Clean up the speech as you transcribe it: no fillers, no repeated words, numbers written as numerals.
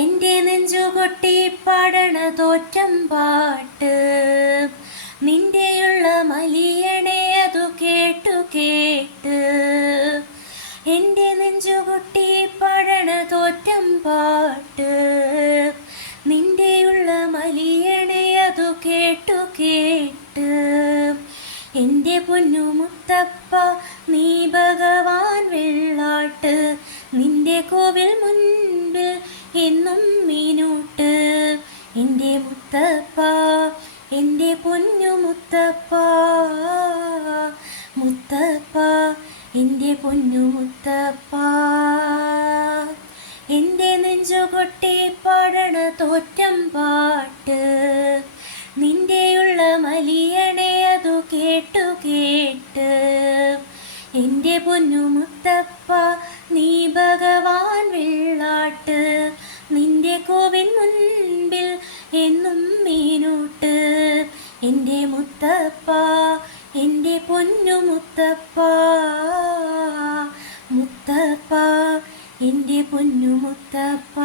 എൻ്റെ നെഞ്ചുകൊട്ടി പാടണ തോറ്റം പാട്ട് നിന്റെയുള്ള മലിയണേ അതു കേട്ടു കേട്ട്. എൻ്റെ നെഞ്ചുകൊട്ടി പാടണ തോറ്റം പാട്ട് നിന്റെയുള്ള മലിയണേ അതു കേട്ടു കേട്ട്. എൻ്റെ പൊന്നു മുത്തപ്പ നീ ഭഗവാൻ വെള്ളാട്ട്, നിന്റെ കോവിൽ മുൻപിൽ എന്നും മീനൂട്ട്. എൻ്റെ മുത്തപ്പ എൻ്റെ പൊന്നു മുത്തപ്പ, മുത്തപ്പ എൻ്റെ പൊന്നു മുത്തപ്പ. എൻ്റെ നെഞ്ചുകൊട്ടി പാടണ തോറ്റം പാട്ട് നിന്റെയുള്ള മലിയണേ അതു കേട്ടു കേട്ട്. എൻ്റെ പൊന്നു മുത്തപ്പ നീ ഭഗവാൻ വെള്ളാട്ട്, നിന്റെ കോവിൻ മുൻപിൽ എന്നും മീനൂട്ട്. എൻ്റെ മുത്തപ്പ എൻ്റെ പൊന്നു മുത്തപ്പ, മുത്തപ്പ എൻ്റെ പൊന്നു മുത്തപ്പ.